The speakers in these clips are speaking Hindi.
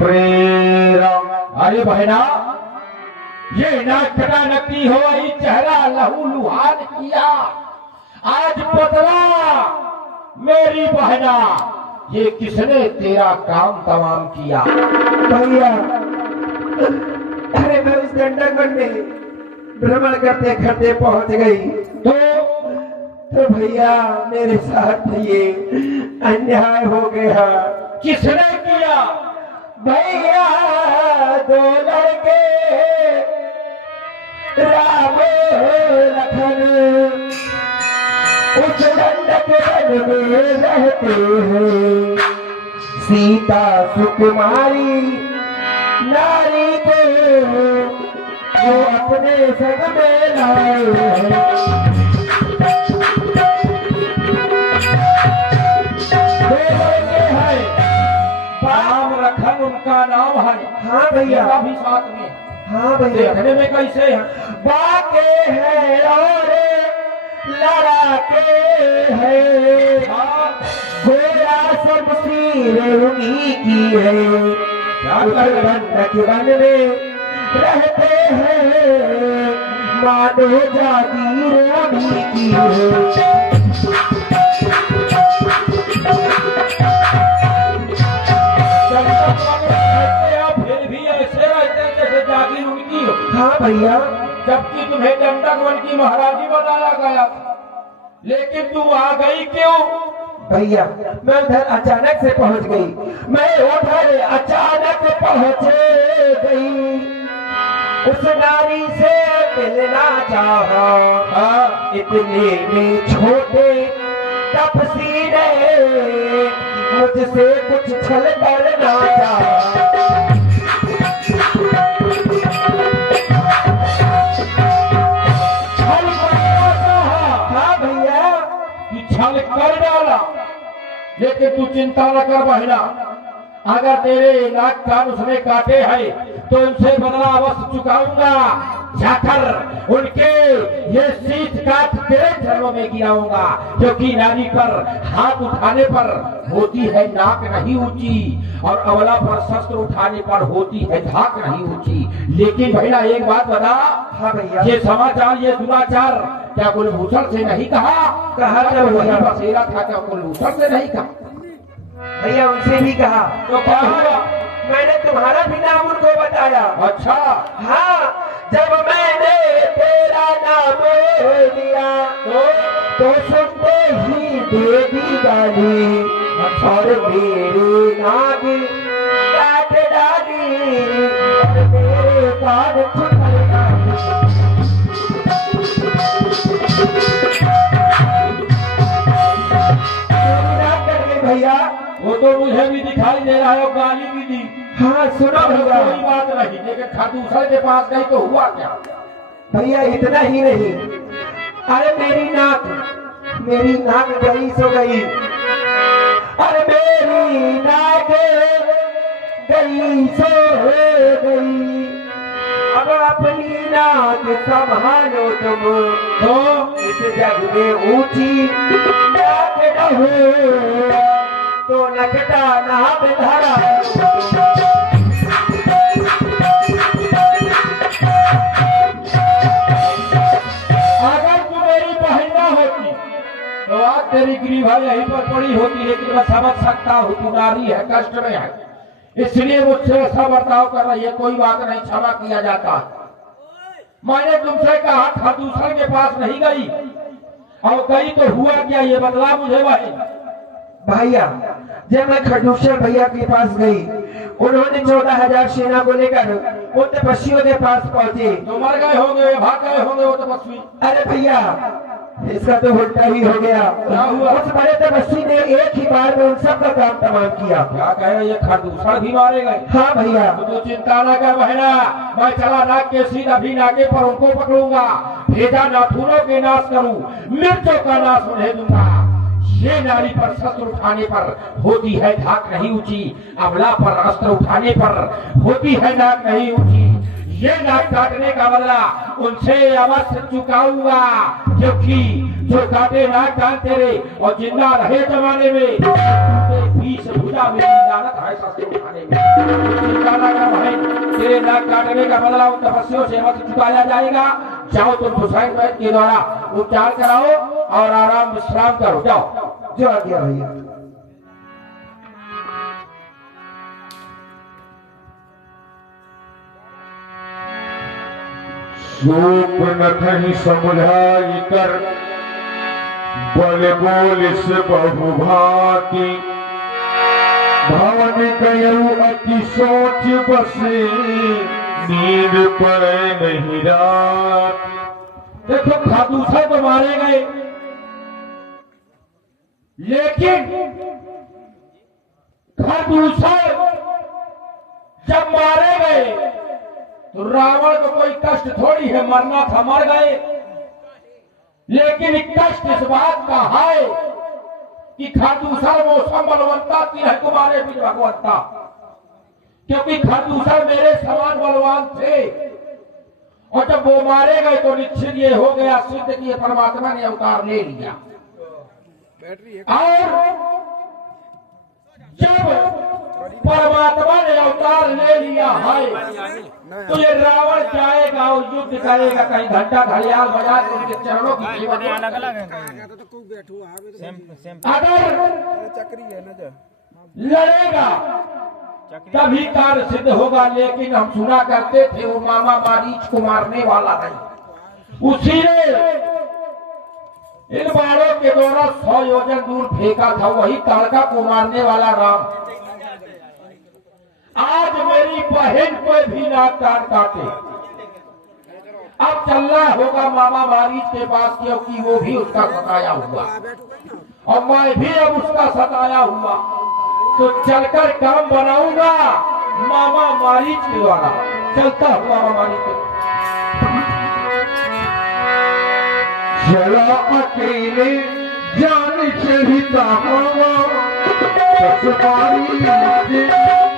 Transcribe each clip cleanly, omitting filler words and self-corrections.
प्रेरम। अरे बहना, ये नाक कटा नकली हो वही चेहरा लहू लुहान किया। आज बदला मेरी बहना, ये किसने तेरा काम तमाम किया? भैया, अरे मैं उस दंडागढ़ में भ्रमण करते करते पहुंच गई तो भैया मेरे साथ ये अन्याय हो गया। किसने किया? भैया दो लड़के राम लखन उस दंडक में रहते हैं। सीता सुकुमारी नारी को वो अपने संग में लाए हैं। राम लखन उनका नाम है। हाँ भैया, भी साथ में। हाँ भैया, देखने में कैसे है? बाके है और लड़ाके है। गोरा शमशीर उन्हीं की है। के वन में रहते हैं, मानो जागीर उन्हीं की है। फिर भी ऐसे रहते हैं जैसे जागीर उनकी हो। हाँ भैया, जबकि तुम्हें दंडक वन की महाराजी बनाया गया था, लेकिन तू आ गई क्यों? भैया मैं उधर अचानक से पहुंच गई। मैं उधर अचानक पहुंच गई, उस नारी से मिलना चाहा। इतने में छोटे तपसी ने मुझसे कुछ छल करना चाहा। छल कर डाला, लेकिन तू चिंता न कर बहना। अगर तेरे नाक कान उसने काटे हैं तो उनसे बदला अवश्य चुकाऊंगा। जाकर उनके ये शीश काट तेरे चरणों में गिराऊंगा, क्योंकि नारी पर हाथ उठाने पर होती है नाक नहीं ऊंची, और अबला पर शस्त्र उठाने पर होती है धाक नहीं ऊंची। लेकिन भैया एक बात बता। हाँ भैया, ये समाचार, ये दुराचार क्या कुलभूषण से नहीं कहा? कहा तो वही बसेरा था, क्या कुलभूषण से नहीं कहा? भैया उनसे भी कहा। तो क्या हुआ? मैंने तुम्हारा भी नाम उनको बताया। अच्छा, हाँ, जब मैंने तेरा नाम लिया तो सुनते ही दे दी गाली, और मेरे नाग काट डाली, और मेरे कान छुपल डाली। भैया वो तो मुझे भी दिखाई दे रहा है, गाली भी दी। हाँ सुनो भैया, कोई बात नहीं, लेकिन खडूसर के पास गई तो हुआ क्या? भैया इतना ही नहीं, अरे मेरी नाक गई सो गई। अरे मेरी नाक गई सो गई। अब अपनी नाक संभालो तुम, तो इस जग में ऊंची नाक न हो तो नकटा नाम धरा। अगर तू मेरी बहन ना होती तो आज तेरी ग्रीवा यहीं पर पड़ी होती, लेकिन मैं समझ सकता हूँ तू नारी है, कष्ट में है, इसलिए मुझसे ऐसा बर्ताव कर रही है। कोई बात नहीं, क्षमा किया जाता। मैंने तुमसे कहा खडूसर के पास नहीं गई, और गई तो हुआ क्या? ये बदला मुझे भाई। भैया जब मैं खडूसर भैया के पास गई, उन्होंने 14,000 सेना को लेकर वो तपस्वियों के पास पहुंचे। तो मर गए होंगे, भाग गए होंगे वो तपस्वी। अरे भैया इसका तो उल्टा ही हो गया। क्या हुआ? उस बड़े तपस्वी ने एक ही बार में उन सबका काम तमाम किया। क्या कह रहे? ये खडूसर भी मारे गए? हाँ भैया, तो चिंता न कर बहना, मैं चला नाग के सीधा भी नाके पर उनको पकड़ूंगा, भेजा नाथुनों के नाश करूं, मिर्चों का नाश उन्हें दूंगा। ये नारी पर शस्त्र उठाने पर होती है धाक नहीं ऊंची, अबला पर अस्त्र उठाने पर होती है नाक नहीं ऊंची। ये नाक काटने का बदला उनसे अवश्य चुकाऊंगा, क्योंकि जो काटे नाक कान तेरे और जिंदा रहे जमाने में, 20 भुजा में लानत है शस्त्र उठाने में। तेरे नाक काटने का बदला उन तपस्वियों से मत चुकाया जाएगा। जाओ तुम हुसैन वैद्य के द्वारा उपचार कराओ और आराम विश्राम करो। जाओ। जो आ गया भैया। शोक न कहीं समझाई कर बल बोल से बहुभाती भवन गयु अति सोच बसे नींद पड़े नहीं रात। देखो खादूसर तो मारे गए, लेकिन खादूसर जब मारे गए तो रावण को कोई कष्ट थोड़ी है, मरना था मर गए। लेकिन कष्ट इस बात का है कि खादूसर मौसम बलवंता तीन कुमारे भी भगवंता, क्योंकि खादूसर मेरे समान बलवान थे। और जब वो मारे गए तो निश्चित ये हो गया सिद्ध कि परमात्मा ने अवतार ले लिया। और जब परमात्मा ने अवतार ले लिया है तो ये रावण जाएगा और युद्ध करेगा, कहीं घंटा घड़ियाल बजा के उनके चरणों की सेवा अगर लड़ेगा तभी कार्य सिद्ध होगा। लेकिन हम सुना करते थे वो मामा मारीच को मारने वाला नहीं, उसी ने इन बाणों के द्वारा 100 योजन दूर फेंका था, वही ताड़का को मारने वाला राम। आज मेरी बहन को भी नाक काट काटे। अब चलना होगा मामा मारीच के पास, क्योंकि वो भी उसका सताया हुआ और मैं भी अब उसका सताया हुआ। तो चलकर काम बनाऊंगा मामा मारीच के द्वारा। चलता हूँ मामा मारीच के। चला अकेले जान चहिता हवा ससुरारी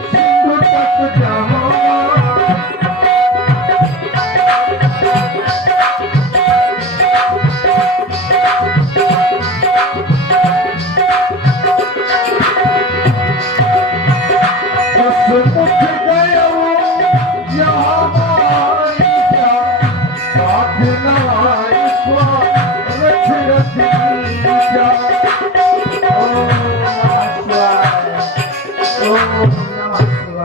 सिंधु तक जहाँ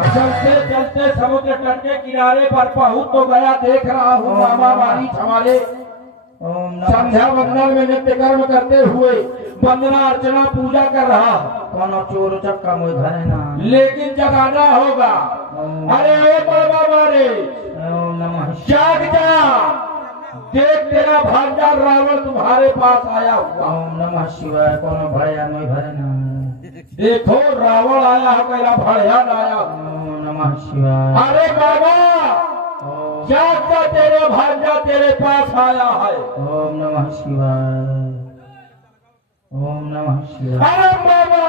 चलते चलते समुद्र तट के किनारे पर पहुंच तो गया, देख रहा हूँ मामा मारीच हमारे संध्या वंदन में नित्य कर्म करते हुए वंदना अर्चना पूजा कर रहा। कौन चोर चक्का मुझे घर ना, लेकिन जगाना होगा। अरे ओ बाबा मारे ओम नमः जाग जा, देख तेरा भांजा रावण तुम्हारे पास आया हुआ। ओम नमः शिवाय। कौन भया मुझे घर ना, देखो रावण आया है, मेरा भड़ियान आया। ओम नमः शिवाय। अरे बाबा जाग जा, तेरा भांजा तेरे पास आया है। ओम नमः शिवाय। ओम नमः शिवाय। अरे बाबा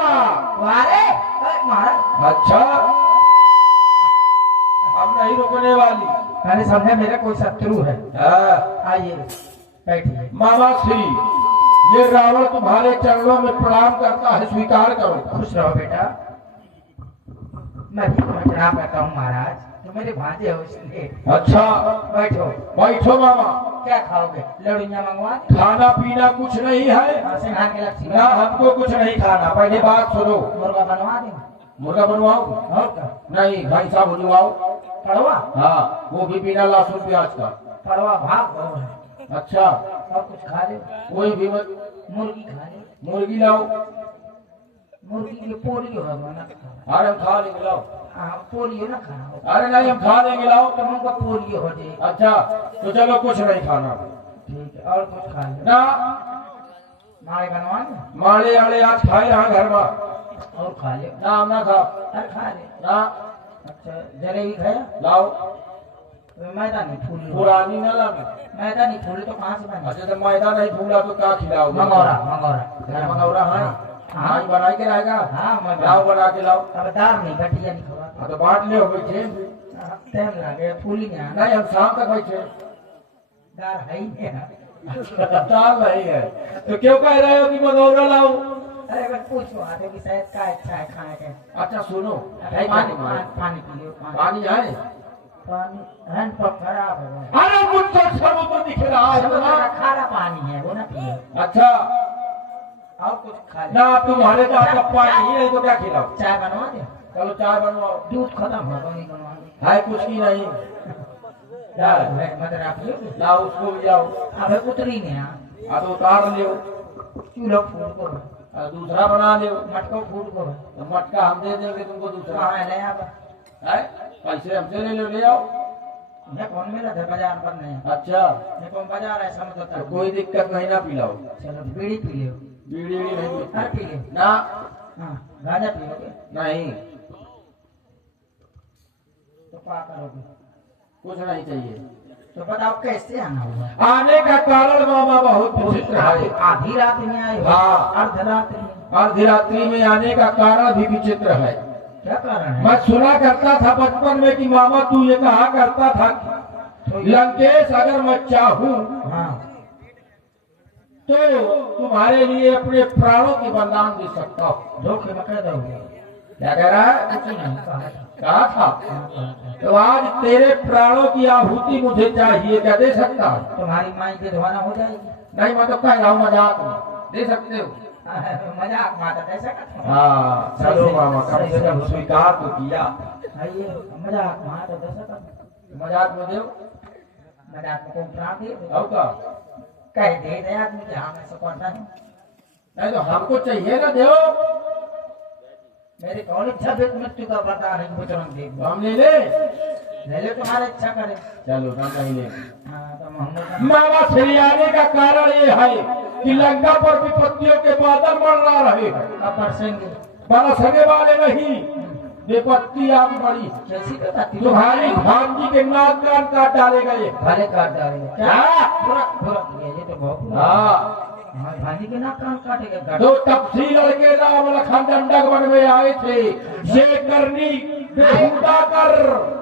मारे मारा। अच्छा, हम नहीं रुकने वाली। मैंने समझा मेरा कोई शत्रु है। हाँ। आइए बैठिए। मामा श्री, ये रावण तुम्हारे चरणों में प्रणाम करता है, स्वीकार करो। खुश रहो बेटा। मैं भी तुम्हें प्रणाम करता हूँ महाराज, तो मेरे भांजे हो इसलिए। अच्छा बैठो। बैठो मामा। क्या खाओगे? लड़ुइया मंगवा दे? खाना पीना कुछ नहीं है सिंघार के लक्ष्मी ना, हमको कुछ नहीं खाना। पहले बात सुनो। मुर्गा बनवा दे? मुर्गा बनवाओ? और क्या? नहीं, भैंसा भुजवाओ। पड़वा? हाँ, वो भी बिना लहसुन प्याज का। पड़वा भाग बहुत है। अच्छा, और कुछ खा ले? कोई भी मुर्गी खा ले? मुर्गी लाओ। मुर्गी की पोलियो है ना? अरे हम खा लेंगे, लाओ। हाँ पोलियो ना खाना। अरे नहीं, हम खा लेंगे, लाओ। तो हमको पोलियो हो जाए। अच्छा तो चलो, कुछ नहीं खाना। ठीक है, और कुछ खा ले? ना, मारे बनवा दे? माड़े आड़े आज खाए रहा घर में। और खा ले? ना हम ना खा। अरे खा ले। ना, अच्छा जलेबी खाया? लाओ। मैदा नहीं फूल। पुरानी ना लाना। मैदा नहीं फूले तो कहाँ से बने? अच्छा, तो मैदा नहीं फूला तो क्या खिलाओगे? मंगौरा मंगौरा। मंगौरा है। हाँ, बना के रहेगा। हाँ मैं लाओ, बना के लाओ। अब दार नहीं घटिया नहीं खवा। हाँ, तो बांट ले बैठे। टाइम लगे, फूली नहीं आना। नहीं, हम शाम तक बैठे। दार है ही नहीं। दाल नहीं है तो क्यों कह रहे हो कि मंगौरा लाओ? अरे बस पूछो आते कि शायद क्या अच्छा है खाने के। अच्छा सुनो, पानी पानी पी लो। पानी है? पानी हैंडपंप खराब हो गया। अरे मुझसे समुद्र दिख रहा है समुद्र ना। का खारा पानी है वो ना पिए। अच्छा और कुछ खा ले। ना तुम्हारे दांत का पानी नहीं तो क्या खिलाओ। चाय बनवा दे। चलो चाय बनवाओ। दूध खत्म हो तो नहीं बनवा दे। है कुछ की नहीं। क्या है? मदर आप पियोगे? लाओ उसको भी जाओ। अबे उतरी नहीं यहाँ। तो उतार लियो। चूल्हा फूट को दूसरा बना लियो। मटको फूट को तो मटका हम दे देंगे तुमको दूसरा। कहाँ ले आप? है पैसे हमसे ले लो, ले आओ। मैं कौन मिला था बाजार पर नहीं। अच्छा मैं कौन बाजार है समझ तो कोई दिक्कत नहीं ना पिलाओ। चलो बीड़ी पी लियो। बीड़ी भी नहीं हर पी लियो। ना। हाँ गांजा पियोगे? नहीं तो क्या करोगे? कुछ नहीं चाहिए। तो बताओ कैसे आना हुआ? आने का कारण मामा बहुत विचित्र है। आधी रात में आए हो? हाँ। अर्धरात्रि में? आधी रात्रि में आने का कारण भी विचित्र है। क्या कारण है? मैं सुना करता था बचपन में कि मामा तू ये कहा करता था कि लंकेश अगर मैं चाहूँ हाँ तो तुम्हारे लिए अपने प्राणों की बलिदान दे सकता हूँ। धोखे में कह दोगे? क्या कह रहा है? कुछ नहीं कहा था। कहा था। हाँ, कहा था। तो आज तेरे प्राणों की आहुति मुझे चाहिए, क्या दे सकता है? तुम्हारी माई के धोना हो जाएगी। नहीं मैं तो कह रहा हूँ मजाक में। दे सकते हो। मजाक माता कैसा करता? हाँ चलो मामा कम से कम स्वीकार तो किया। आइए मजाक माता कैसा करता? मजाक में दो। मजाक में कौन प्राण दे? और का कह दे आदमी के हाँ मैं सपना नहीं। नहीं तो हमको चाहिए ना दो। मेरी कौन इच्छा भी मृत्यु का वरदान है बजरंग देव। हम ले ले। ले ले तुम्हारी इच्छा करे। चलो हम नहीं ले। हाँ तो मोहम्मद मामा छिड़ियाने का कारण ये है कि लंका पर विपत्तियों के बादल मंडरा रहे हैं। का परसेंगे बरसने वाले नहीं, विपत्ति आप बड़ी। कैसी बताती? तुम्हारी भांजी के नाक कान काट डाले गए। भले काट डालेंगे क्या? हाँ। पूरा पूरा ये तो बहुत बुरा। हाँ हमारी भाजी के नाक कान काटेगा गाड़ी। दो तपसी लड़के राम लखन दंडक वन में आए थे। ये करनी बेहुदा कर।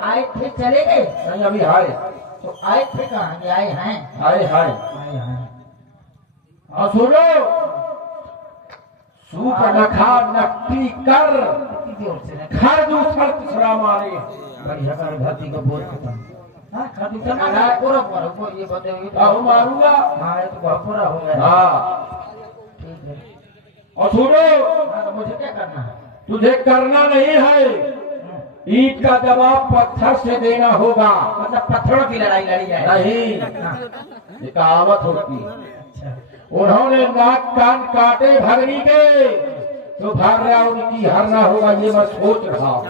आए थे चले गए? नहीं अभी हाय। तो आए थे कहाँ? ये आए हैं? हाय हाय। आए हैं। और सुनो सूख नखा नक्की कर इतनी जोर से नहीं। घर दूसरा तीसरा मारे। बढ़िया कर धरती को बोल खत्म। हाँ खा दूसरा मारा पूरा पूरा वो ये बताओ। अब मारूंगा। हाँ ये तो बहुत पूरा हो गया। हाँ ठीक है। और सुनो हाँ तो मुझे क्या करना है? तुझे करना नहीं है, ईट का जवाब पत्थर से देना होगा। मतलब पत्थरों की लड़ाई लड़ी जाए? नहीं हाँ। ये कहावत होती। अच्छा उन्होंने नाक कान काटे भगनी के तो भाग रहा उनकी हरना होगा, ये मैं सोच रहा हूँ।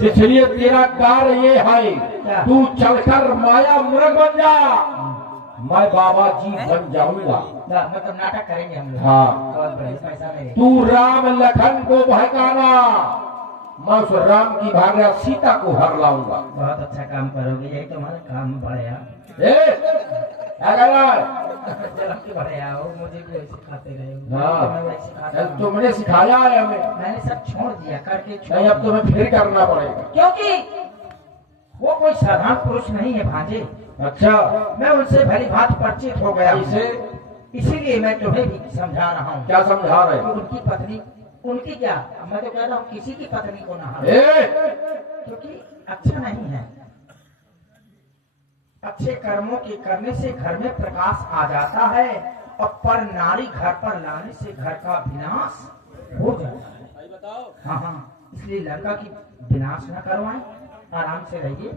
इसलिए तेरा कार्य ये है तू चलकर माया मृग बन जा, मैं बाबा जी बन जाऊंगा। मतलब नाटक करेंगे हम लोग। हाँ बहुत बढ़िया पैसा नहीं। तू राम लखन को बहकाना, मैं उस राम की भाग्य सीता को हर लाऊंगा। बहुत अच्छा काम करोगे, यही तुम्हारा काम बढ़िया। क्या कह रहा है? चलो कि बढ़िया हो, मुझे भी वैसे सिखाते रहे हो। हाँ। मैं वैसे सिखाता हूँ। तुमने सिखाया है हमें। मैंने सब छोड़ दिया करके छोड़ नहीं अब दिया। तुम्हें फिर करना पड़ेगा। क्योंकि वो कोई साधारण पुरुष नहीं है भांजे। अच्छा मैं उनसे भली भांति परिचित हो गया हूँ। इसे इसीलिए मैं तुम्हें भी समझा रहा हूँ। क्या समझा रहे हो? उनकी पत्नी, उनकी क्या, मैं तो कह रहा हूँ किसी की पत्नी को ना, क्योंकि अच्छा नहीं है। अच्छे कर्मों के करने से घर में प्रकाश आ जाता है और पर नारी घर पर लाने से घर का विनाश हो जाता है। हाँ हाँ, इसलिए लड़का की विनाश न करवाएं, आराम से रहिए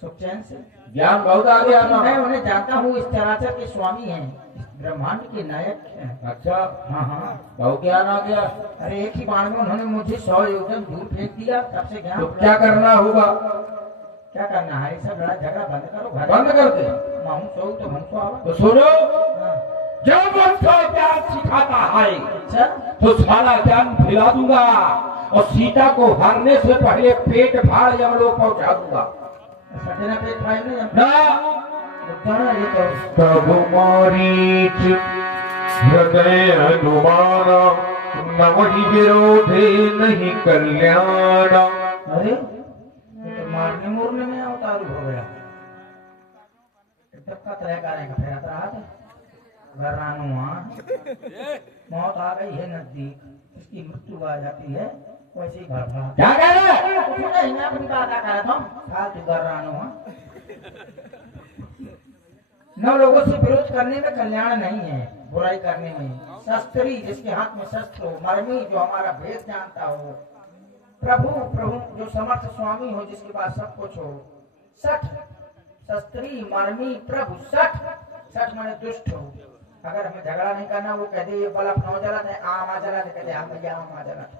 सुख चैन से। ज्ञान बहुत आ गया ना। मैं उन्हें जानता हूँ, इस चराचर के स्वामी हैं, इस ब्रह्मांड के नायक हैं। अच्छा हाँ हाँ, बहुत ज्ञान आ गया। अरे एक ही बाण में उन्होंने मुझे 100 योजन दूर फेंक दिया, तब से ज्ञान। तो क्या करना होगा? क्या करना है? सब लड़ाई झगड़ा बंद करो, घर बंद कर दे। माहू सो तो हम सो आवा। तो सुनो, हाँ। जब मुझको ज्ञान सिखाता है अच्छा, तो सारा ज्ञान खिला दूंगा और सीता को हारने से पहले पेट फाड़ यमलोक पहुंचा दूंगा। सटेना पेट फाड़ नहीं ना उत्तर ये तो तब मारीच हृदय हनुमान नवहि विरोधे नहीं कल्याण। अरे ये तो मारने मोरने में अवतारू हो गया। तब का तरह का फेरा रहा था मौत आ गई है नजदीक, इसकी मृत्यु आ जाती है वैसे ही भड़बड़ा क्या कह रहे? कुछ नहीं, मैं अपनी बात कर रहा था, फालतू कर रहा हूँ। नौ लोगों से विरोध करने में कल्याण नहीं है, बुराई करने में। शस्त्री जिसके हाथ में शस्त्र हो, मर्मी जो हमारा भेद जानता हो, प्रभु प्रभु जो समर्थ स्वामी हो, जिसके पास सब कुछ हो। सठ शस्त्री मर्मी प्रभु, सठ सठ माने दुष्ट हो। अगर हमें झगड़ा नहीं करना, वो कहते ये बल्ब नौ जला थे, आम आ जला थे, कहते हम भैया आम आ जला थे।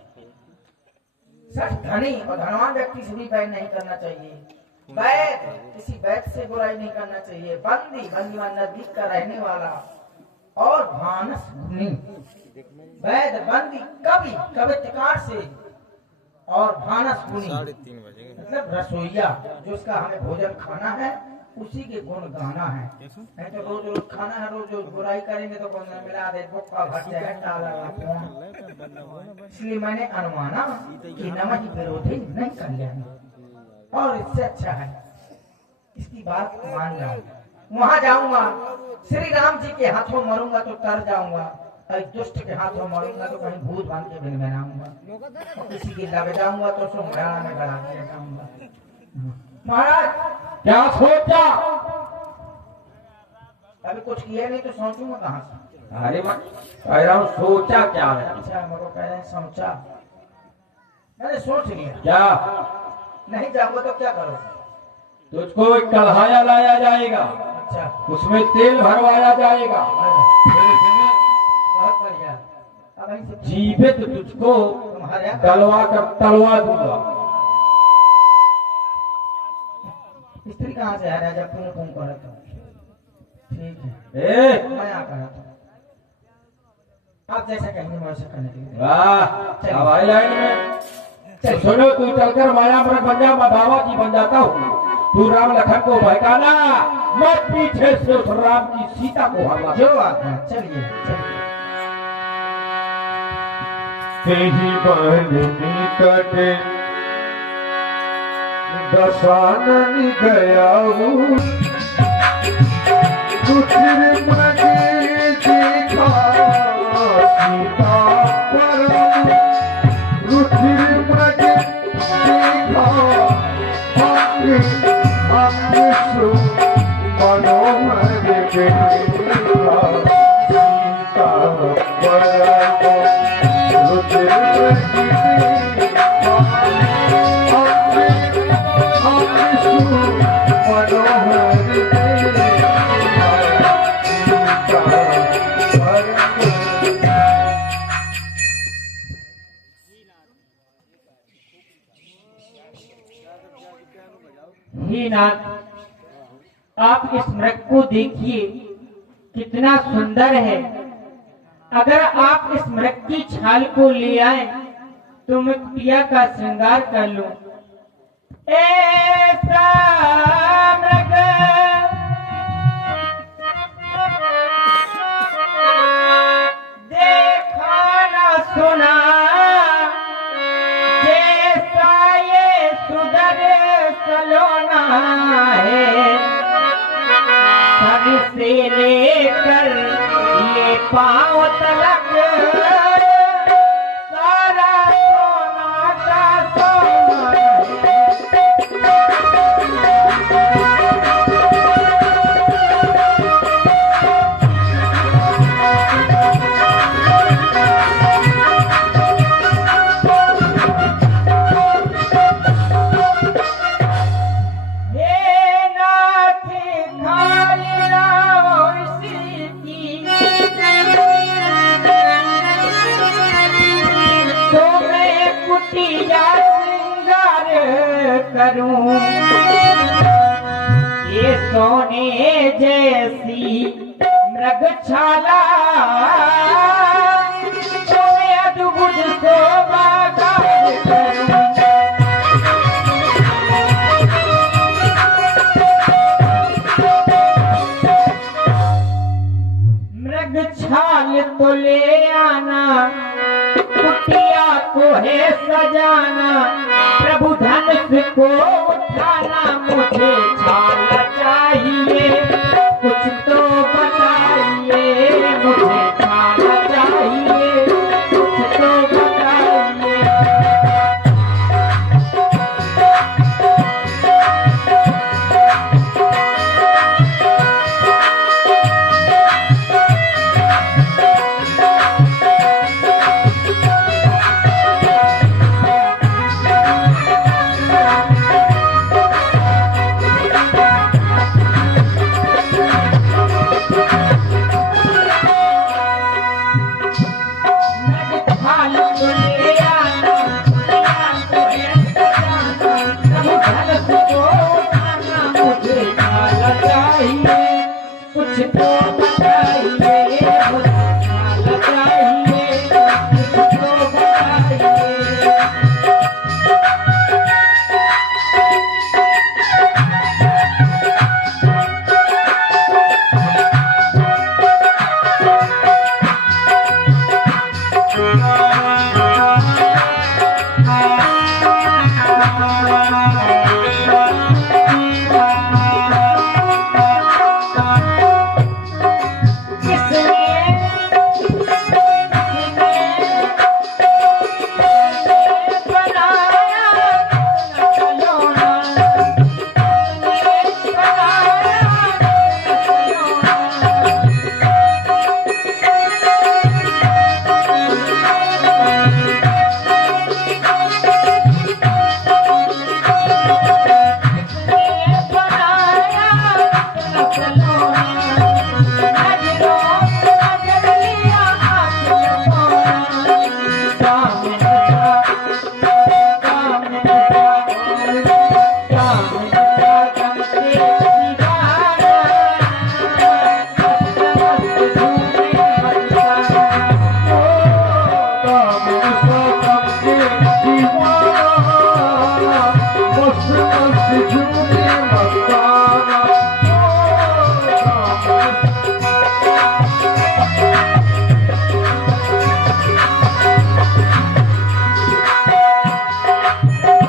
सठ धनी और धनवान व्यक्ति से भी बैर नहीं करना चाहिए। वैद किसी वैद से बुराई नहीं करना चाहिए। बंदी बंदी मान नजदीक का रहने वाला। और भानस मुनि, वैद बंदी कवि कवित्रकार से, और भानस मुनि मतलब रसोईया, जो उसका हमें भोजन खाना है उसी के गुण गाना है। नहीं तो रोज रोज खाना है, रोज रोज बुराई करेंगे तो कौन मिला दे बुक्का भर जाएगा टाला फोन। इसलिए मैंने अनुमाना कि नमः विरोधी नहीं कल्याण, और इससे अच्छा है इसकी बात मान लो। वहां जाऊंगा, श्री राम जी के हाथों मरूंगा तो तर जाऊंगा, और दुष्ट के हाथों मरूंगा तो कहीं भूत बन के बिन बनाऊंगा, और किसी की लग जाऊंगा तो सुंघाड़ा में गड़ा दिया जाऊंगा। महाराज क्या सोचा? अभी कुछ किया नहीं तो सोचूंगा कहाँ से? अरे मैं कह रहा हूँ सोचा क्या है? अच्छा मेरे को कह रहे हैं सोचा, मैंने सोच लिया। क्या? नहीं जाऊंगा तो क्या करो? तुझको एक कढ़ाया लाया जाएगा, अच्छा उसमें तेल भरवाया जाएगा, बहुत बढ़िया। अब यहीं से जीवित तुझको तुम्हारे डलवा कर तलवा दूंगा। स्त्री कहाँ से है? राजा पूर्ण पूर्ण कर रहा था। ठीक है, ए मैं आ कर रहा था। आप जैसा कहेंगे मैं वैसा करने के लिए। वाह, हवाई लाइन में तो सुनो, तू चलकर माया मृग बन जा, मैं बाबा जी बन जाता हूँ। तू राम लखन को बहकाना, मैं पीछे से उस राम की सीता को हरवा। जो आज्ञा, चलिए चलिए। तेहि बन निकट दशानन गया रुचिर मृग देखा सीता परम, रुचिर मृग देखा अंग सु मनोहर देखा सीता परम, रुचिर मृग देखा अंग सु मनोहर देखा सीता परम। ही नाथ, आप इस मृग को देखिए कितना सुंदर है। अगर आप इस मृग की छाल को ले आए तो मैं कुटिया का श्रृंगार कर लूं। ऐसा मृग देखा न सुना, जैसा ये सुंदर सलोना है। सर से लेकर ये पांव तलक सारा सोना का सोना है। हे नाथ खाली राम सीती, तो मैं कुटिया श्रृंगार करूं। ये सोने जैसी मृगछाला तो मैं अद्भुत शोभा करूं। मृग छाल तो ले आना, कुटिया को है सजाना, प्रभु धनुष को उठाना। मुझे छाल चाहिए, कुछ तो बताइए। मुझे छाल चाहिए, कुछ तो बताइए। झूठे मस्ताना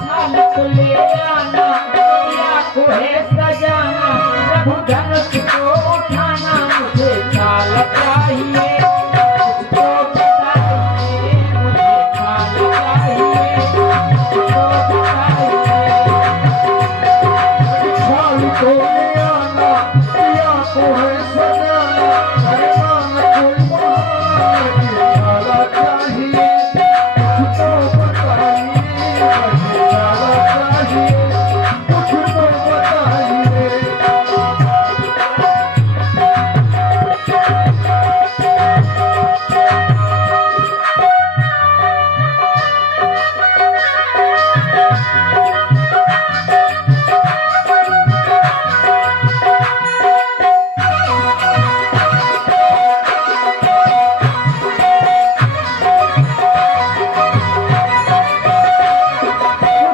छाल को ले आना या को है सजाना प्रभु धनुष को उठाना मुझे छाल चाहिए मुझको बताइए मुझे छाल चाहिए मुझको बताइए छाल को ले आना पिया को है सजाना मेहमान कोई बाहर की छाला चाहिए कुछ तो बताइए मुझे छाला चाहिए कुछ तो बताइए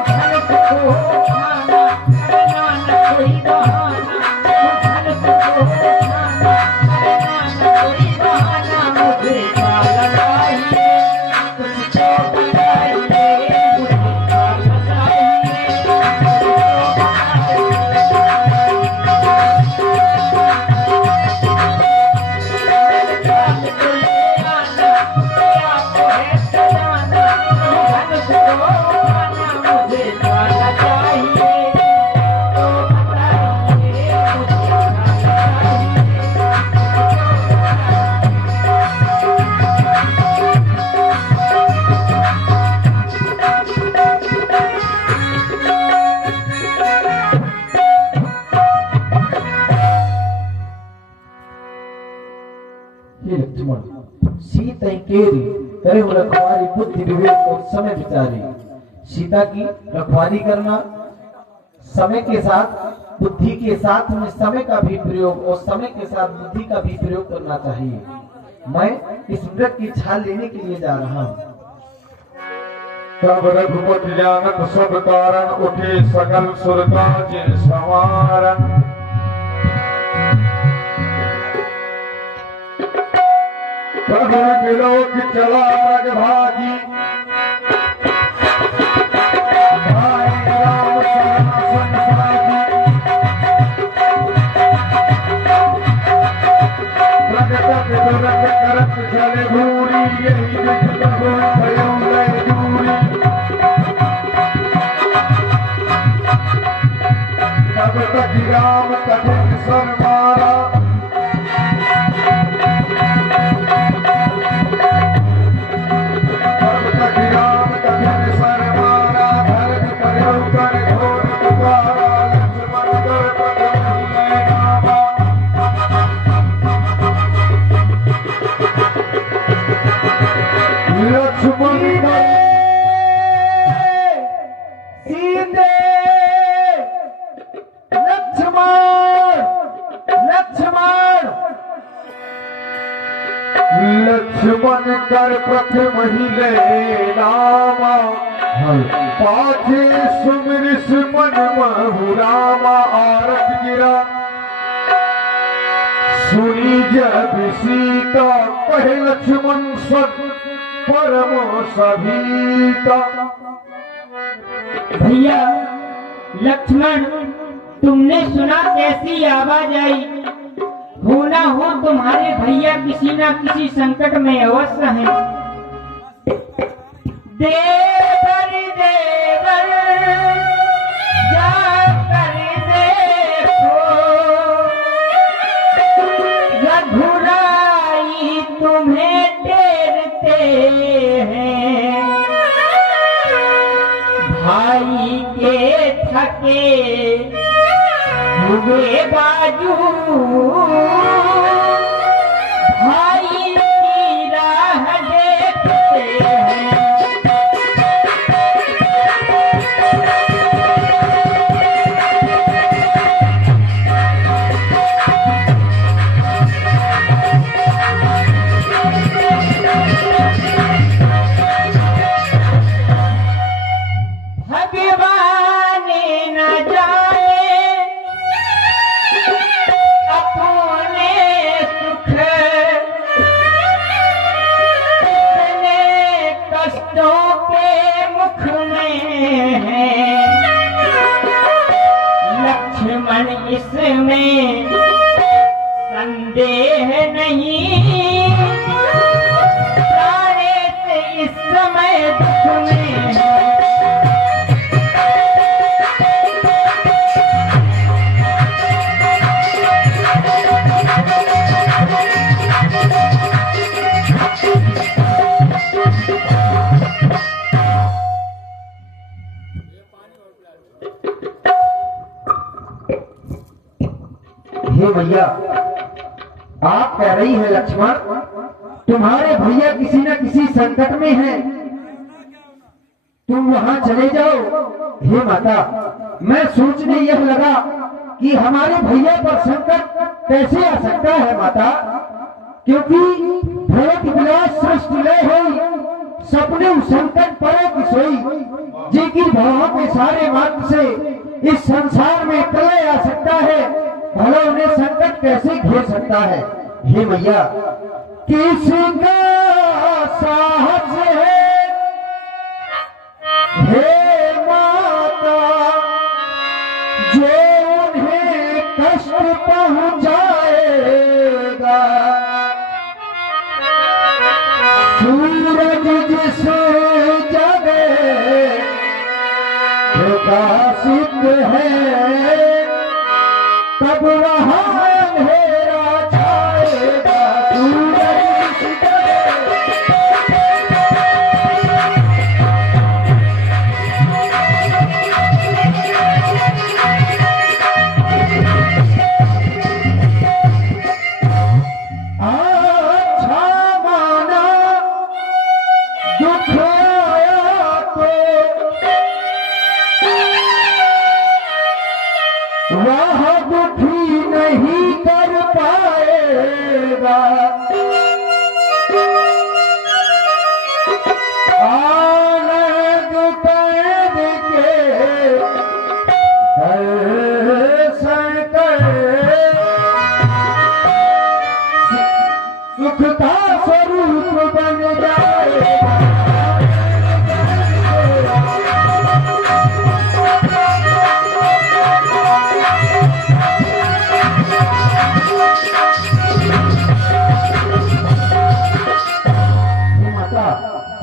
धनुष को उठाना करना न कोई बहाना धनुष को उठाना करना न कोई बहाना मुझे छाल चाहिए कुछ तो बताइए मुझे छाल चाहिए छाल को ले आना या को है सजाना धनुष को उठाना मुझे छाल चाहिए तो बताइए मुझे छाल चाहिए हे लक्ष्मण सीता केरी करे वो रखवारी बुद्धि विवेक और समय विचारी। सीता की रखवाली करना समय के साथ बुद्धि के साथ में समय का भी प्रयोग और समय के साथ बुद्धि का भी प्रयोग करना चाहिए। मैं इस मृग की छाल लेने के लिए जा रहा हूँ। तब रघुपति जानत सब कारण उठे सकल सुरता जिन संवारन प्रभु विलोक चला मृग भागी भाई राम सनातन भागी प्रगट दुरंग करत जल भूरी यही देख प्रभु भयो लय दूरी तब तक राम कठिन सर मारा तब तक राम कठिन सर मारा भरत भयो कर घोर पुकारा लक्ष्मण कर पद मही नामा लक्ष्मण सीते लक्ष्मण लक्ष्मण लक्ष्मण कर प्रथम ही ले नामा पाछे सुमिरिस मन महु रामा आरत गिरा सुनी जब सीता कहे लक्ष्मण सत परम सभीता भैया लक्ष्मण तुमने सुना कैसी आवाज आई होना हो तुम्हारे भैया किसी ना किसी संकट में अवश्य हैं। देवर देवर जाकर देखो रघुराई तुम्हें टेरते हैं भाई के थके हुए बाजू भाई की राह देखते हैं। भगवान न जाने लक्ष्मण इसमें संदेह नहीं, प्राणेश इस समय दुख में है। हे भैया, आप कह रही है लक्ष्मण तुम्हारे भैया किसी न किसी संकट में हैं, तुम वहां चले जाओ। हे माता, मैं सोचने यह लगा कि हमारे भैया पर संकट कैसे आ सकता है माता, क्योंकि भरत विलास सृष्टि लय हुई, सपने संकट पड़े कि सोई, जी की भावों के सारे मार्ग से इस संसार में प्रलय आ सकता है, भला उन्हें संकट कैसे घेर सकता है। हे मैया, किसका साहस है हे माता, जो उन्हें कष्ट पहुंचाएगा। सूरज जिस जगह प्रकाशित है, तब वहां अंधेरा छाएगा। सूरज जिस अच्छा माना दुख आया तो वह दुखी नहीं कर पाएगा। आनंद कैद के दर्शन कर सुख का स्वरूप बन जाएगा।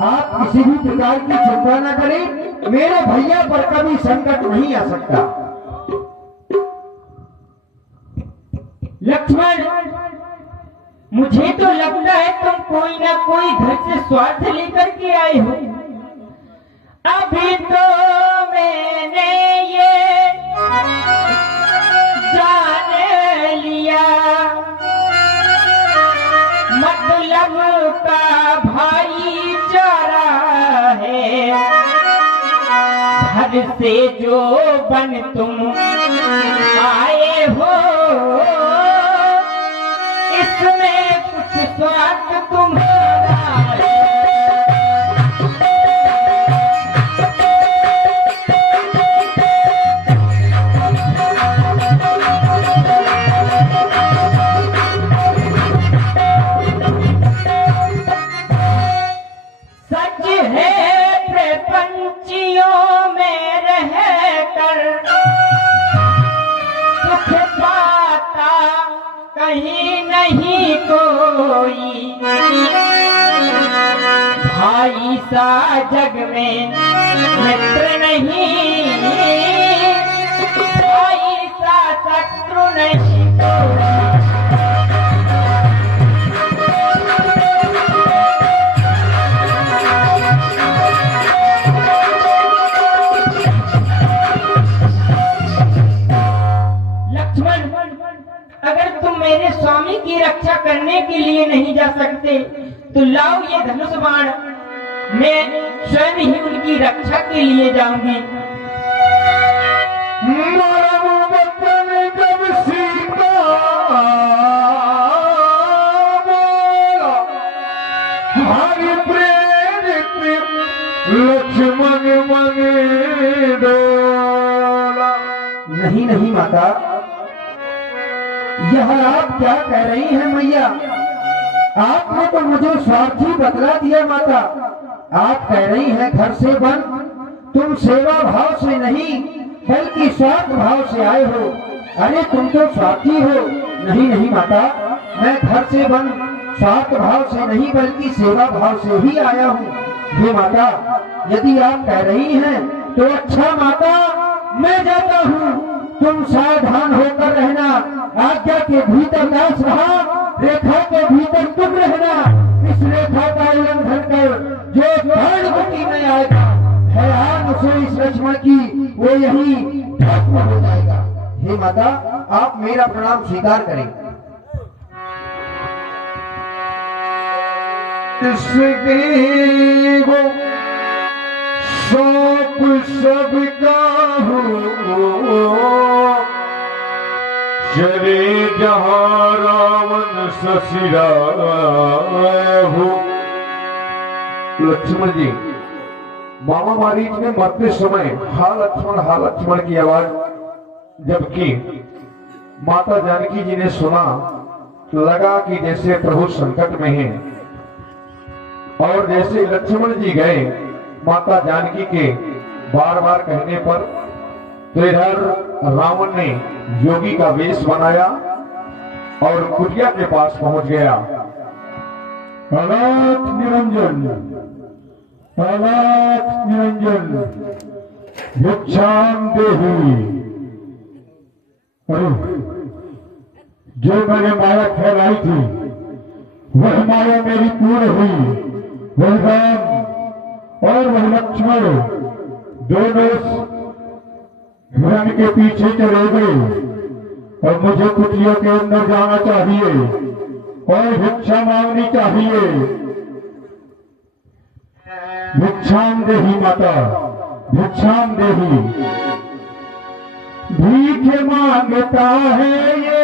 आप किसी भी प्रकार की चिंता न करें, मेरे भैया पर कभी संकट नहीं आ सकता। लक्ष्मण, मुझे तो लगता है तुम कोई ना कोई घर से स्वार्थ लेकर के आए हो। अभी तो मैंने ये जान लिया, मतलब का भाईचारा है। घर से जो बन तुम आए हो, इसमें कुछ स्वार्थ तुम्हारा है। सच है प्रपंचियों में रहकर सुख पाता कहीं नहीं कोई, भाई सा जग में मित्र नहीं, भाई सा शत्रु नहीं कोई। अगर तुम मेरे स्वामी की रक्षा करने के लिए नहीं जा सकते तो लाओ ये धनुष बाण, मैं स्वयं ही उनकी रक्षा के लिए जाऊंगी। लक्ष्मण मन डोला। नहीं नहीं माता, यह आप क्या कह रही हैं मैया? आपने तो मुझे स्वार्थी बतला दिया माता। आप कह रही हैं घर से बन, तुम सेवा भाव से नहीं बल्कि स्वार्थ भाव से आए हो। अरे तुम तो स्वार्थी हो। नहीं नहीं माता, मैं घर से बन स्वार्थ भाव से नहीं बल्कि सेवा भाव से ही आया हूँ। ये माता, यदि आप कह रही हैं तो अच्छा माता, मैं जाता हूँ। तुम सावधान होकर रहना। आज्ञा के भीतर दास रहा, रेखा के भीतर तुम रहना। इस रेखा का उल्लंघन कर जो प्राणगति में आएगा, हैरान उसे इस लक्ष्मण की, वो यही भस्म हो जाएगा। हे माता, आप मेरा प्रणाम स्वीकार करें। इस देव सौंप सबका हो, चले जहाँ रावण ससिरा हो। लक्ष्मण जी, मामा मारीच ने मरते समय हा लक्ष्मण की आवाज जबकि माता जानकी जी ने सुना, लगा कि जैसे प्रभु संकट में हैं। और जैसे लक्ष्मण जी गए माता जानकी के बार बार कहने पर, तो इधर रावण ने योगी का वेश बनाया और कुटिया के पास पहुंच गया। अनाथ निरंजन, अनाथ निरंजन, भिक्षाम देहि। जो मैंने माया फैलाई थी वह माया मेरी पूर्ण हुई। वह राम और वह लक्ष्मण दोनों हिरण के पीछे चले गए और मुझे कुटिया के अंदर जाना चाहिए और भिक्षा मांगनी चाहिए। भिक्षाम देहि माता, भिक्षाम देहि। भीख मांगता है ये,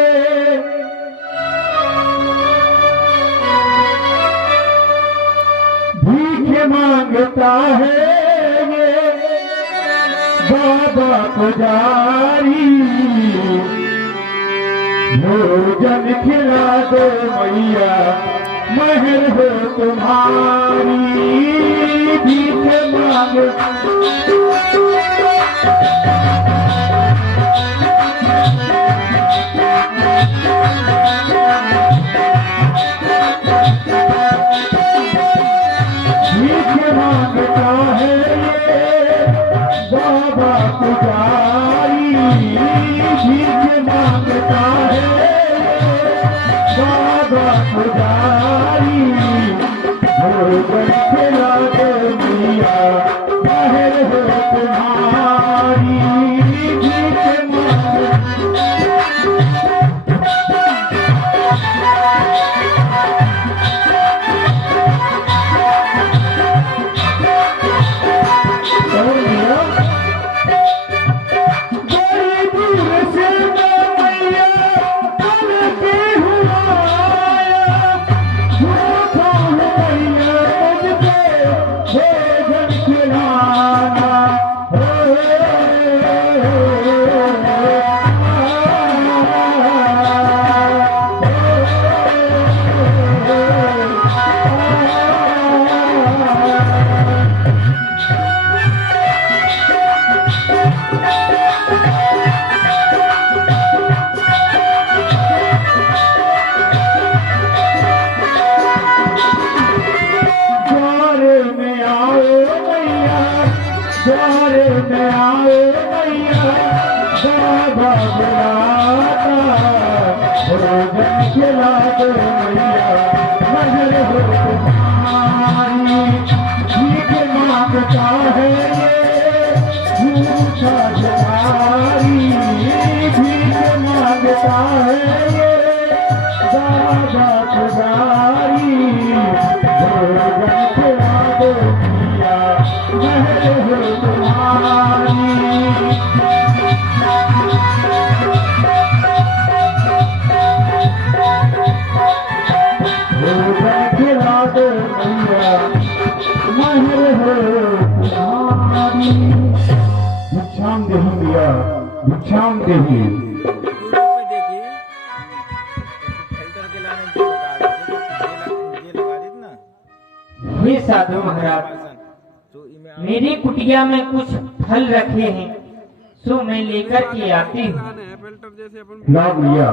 भीख मांगता है ये बाबा पुजारी। भोजन खिला दो मैया, महर हो तुम्हारी। भीख मांग मांगता है ये बाबा पुजारी। भीख मांगता है बाबा पुजारी। भोजन खिला दो मैया, महर हो तुम्हारी। भीख मांग भिक्षाम देहि। हे साधु महाराज, मेरी कुटिया में कुछ फल रखे हैं, सो मैं लेकर के आती हूँ। लाभ लिया,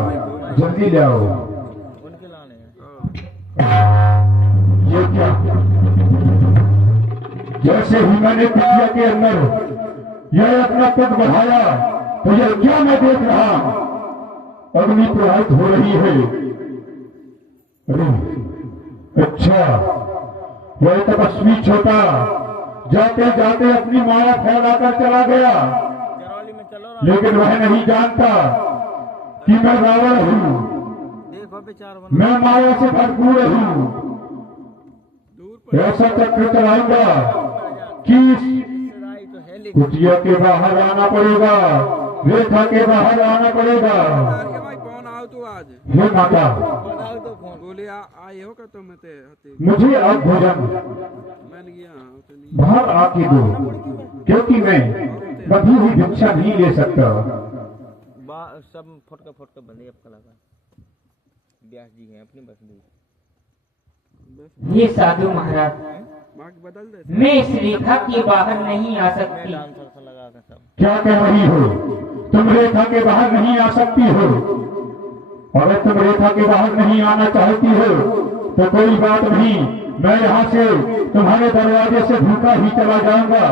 जल्दी ले आओ। ये क्या? जैसे ही मैंने कुटिया के अंदर यह अपना पद बढ़ाया तो यह क्या मैं देख रहा, अग्नि प्रवाहित हो रही है। अरे अच्छा, वह तपस्वी छोटा जाते जाते अपनी माया फैलाकर चला गया, लेकिन वह नहीं जानता कि मैं रावण हूँ, मैं माया से भरपूर हूँ। ऐसा चक्र चलाऊंगा कि कुटिया के बाहर आना पड़ेगा, रेखा के बाहर आना पड़ेगा। हे माता, मुझे अब भोजन बाहर आके दो, क्योंकि मैं कभी भी भिक्षा नहीं ले सकता। सब फोटका बंदे अब कलाकार व्यास जी हैं अपनी बस में। ये साधु महाराज, मैं इस रेखा के बाहर नहीं आ सकती। क्या कह रही हो? तुम रेखा के बाहर नहीं आ सकती हो? अगर तुम रेखा के बाहर नहीं आना चाहती हो तो कोई बात नहीं, मैं यहाँ से तुम्हारे दरवाजे से भूखा ही चला जाऊंगा,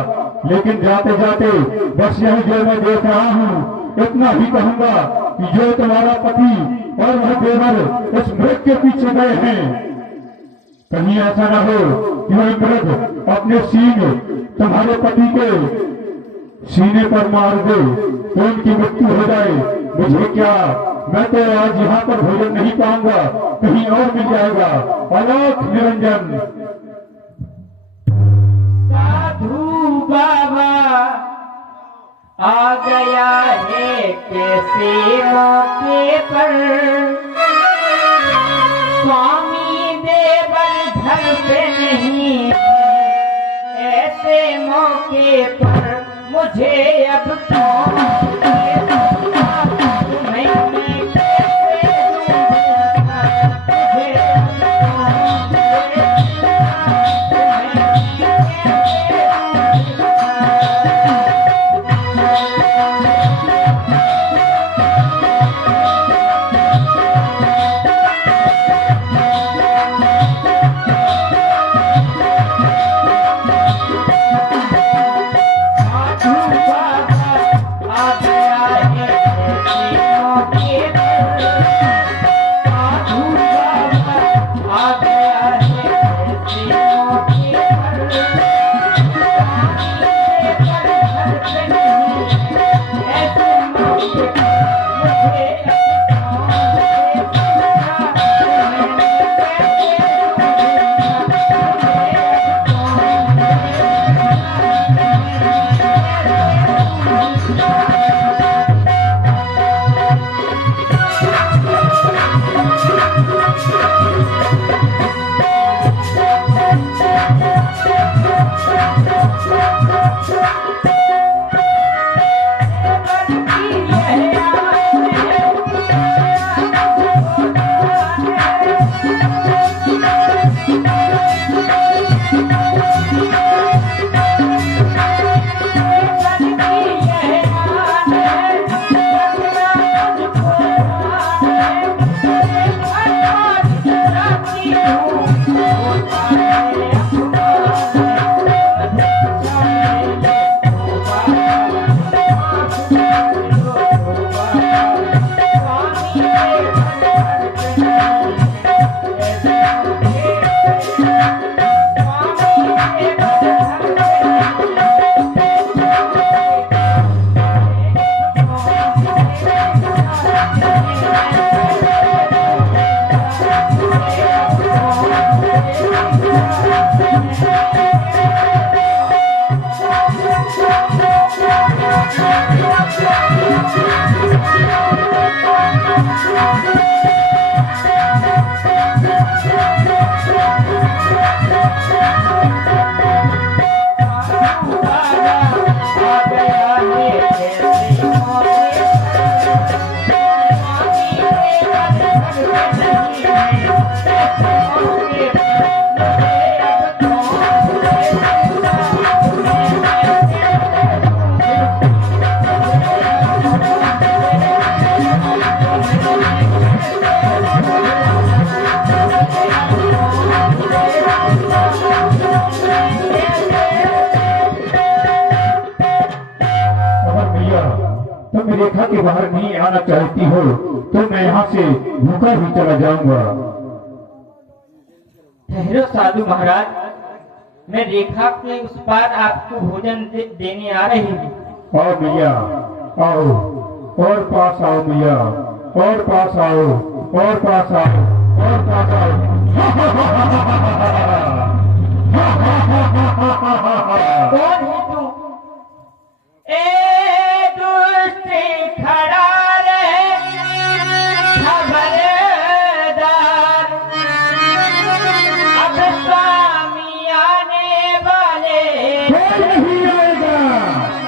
लेकिन जाते जाते बस यही जो मैं देख रहा हूँ इतना ही कहूंगा कि जो तुम्हारा पति और वह देवर इस मृग के पीछे गए हैं, कहीं ऐसा न हो कि वह मृग अपने सींग तुम्हारे पति के सीने पर मार दे तो उनकी मृत्यु हो जाए। मुझे क्या, मैं तो आज यहाँ पर भोजन नहीं पाऊंगा, कहीं और मिल जाएगा। अलौक निरंजन। साधु बाबा आ गया है कैसे मौके पर, स्वामी देवर घर पे नहीं, ऐसे मौके पर मुझे अब तो आ के बाहर नहीं आना चाहती हो तो मैं यहाँ से भूखा ही चला जाऊंगा। ठहरो साधु महाराज, मैं रेखा के उस पार आपको भोजन देने आ रही हूँ। आओ मैया आओ, और पास आओ मैया, और पास आओ, और पास आओ, और पास आओ। कौन है तू? ए दुष्टी खड़ा रहे खबरदार, अब स्वामी आने वाले नहीं आएगा।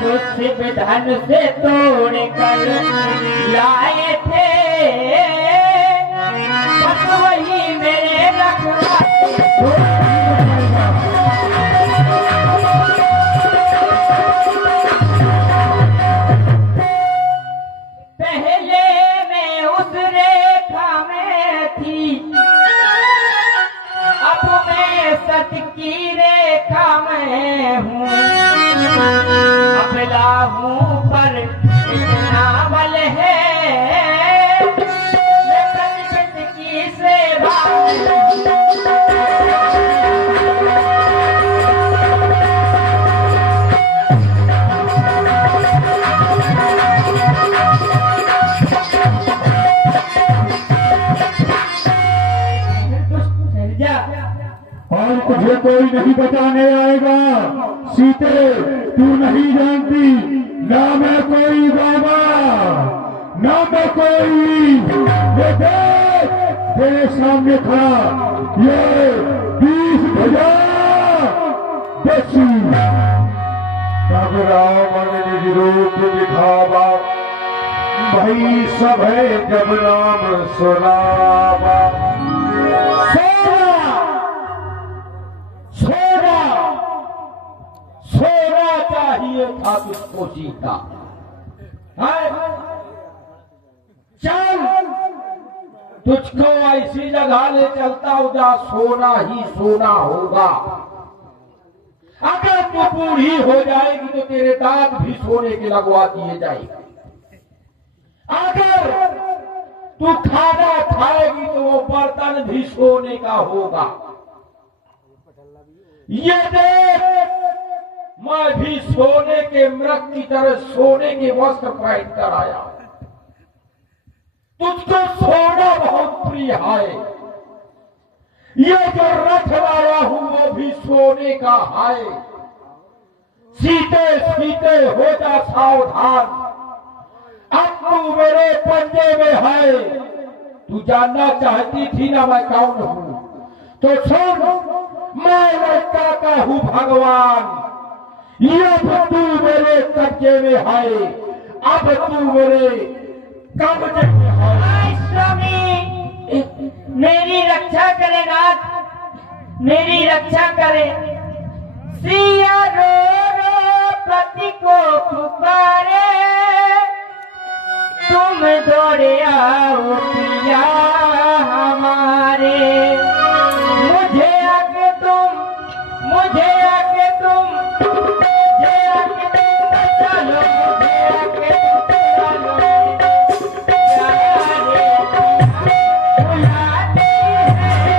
तो शिव धन से तोड़ कर लाए थे, बस वही मेरे रखवाले। पहले मैं उस रेखा में थी, अब मैं सच की रेखा में हूँ। अबला हूँ पर इतना बल है, मैं कलिकत की सेवा और तुझे कोई नहीं बचाने आएगा। सीते तू नहीं जानती, ना मैं कोई बाबा, ना मैं कोई। ये देख तेरे सामने खड़ा ये 20 भजा बेची। तब रावण निज रूप दिखावा, भाई सब है जब नाम सुनावा। सोना चाहिए था तुझको सीता। चल तुझको ऐसी जगह ले चलता हूं जहां सोना ही सोना होगा। अगर तू बूढ़ी हो जाएगी तो तेरे दांत भी सोने के लगवा दिए जाएंगे। अगर तू खाना खाएगी तो वो बर्तन भी सोने का होगा। ये देख मैं भी सोने के मृग की तरह सोने के वस्त्र पहन कर आया। तुझको सोना बहुत प्रिय है। ये जो रथ लाया हूं वो भी सोने का है। सीते सीते हो जा सावधान, अब तू मेरे पंजे में है। तू जानना चाहती थी ना मैं कौन हूं, तो सुन, मैं लड़का का हूं भगवान। ये तू मेरे कब्जे में है, अब तू मेरे कब्जे में है। स्वामी मेरी रक्षा करे नाथ, मेरी रक्षा करे। सिया रो रो पति को पुकारे, तुम दौड़े आओ पिया हमारे। मुझे आके तुम, मुझे आके तुम, मुझे आके तुम बचा लो, मुझे आके तुम बचा लो। प्यारे बुलाती है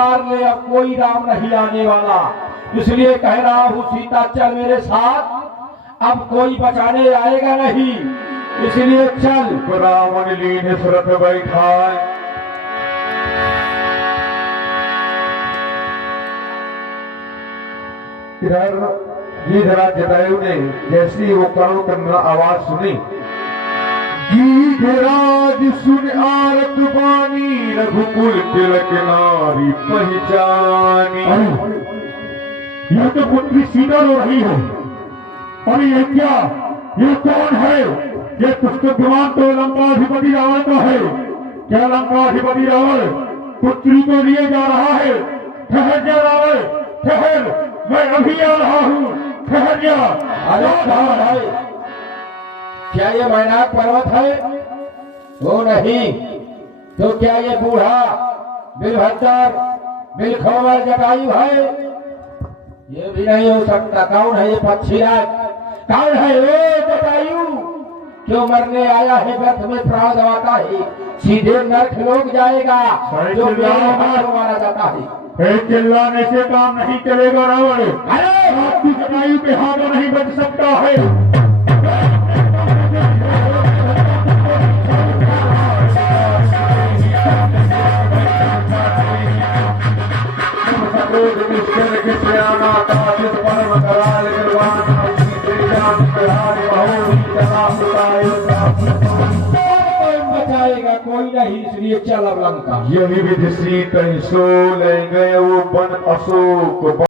मार ले, अब कोई राम नहीं आने वाला। इसलिए कह रहा हूँ सीता चल मेरे साथ, अब कोई बचाने आएगा नहीं, इसलिए चल। रावण लीन सुरत बैठा, इधर गीधराज जटायु ने जैसी वो करुण करना आवाज सुनी, गीधराज सुन आरत बानी, रघुकुल तिलक नारी पहचानी। यह तो पुत्री सीता रो रही है, और ये क्या, ये कौन है? ये पुष्पवान तो लंकाधिपति रावण का है। क्या लंकाधिपति रावण पुत्री को लिए जा रहा है? ठहर जा रावण, ठहर, मैं अभी आ रहा हूँ, ठहर जा। अरे कहाँ है? क्या ये मैनाक पर्वत है? वो नहीं तो क्या ये बूढ़ा बिलभद्र बिलखोवर जटायु है? ये भी नहीं हो सकता। कौन है ये पक्षीराज? कौन है ये जटायु? क्यों मरने आया है? व्यर्थ में प्राण गवाता है, सीधे नरक लोक जाएगा जो मारा जाता है। चिल्लाने से काम नहीं चलेगा रावण। आपकी जटायु के हाथों नहीं बच सकता है। बचाएगा कोई नहीं, इसलिए चल अब लंका। यही विधि सीत सो ले गए वो बन अशोक।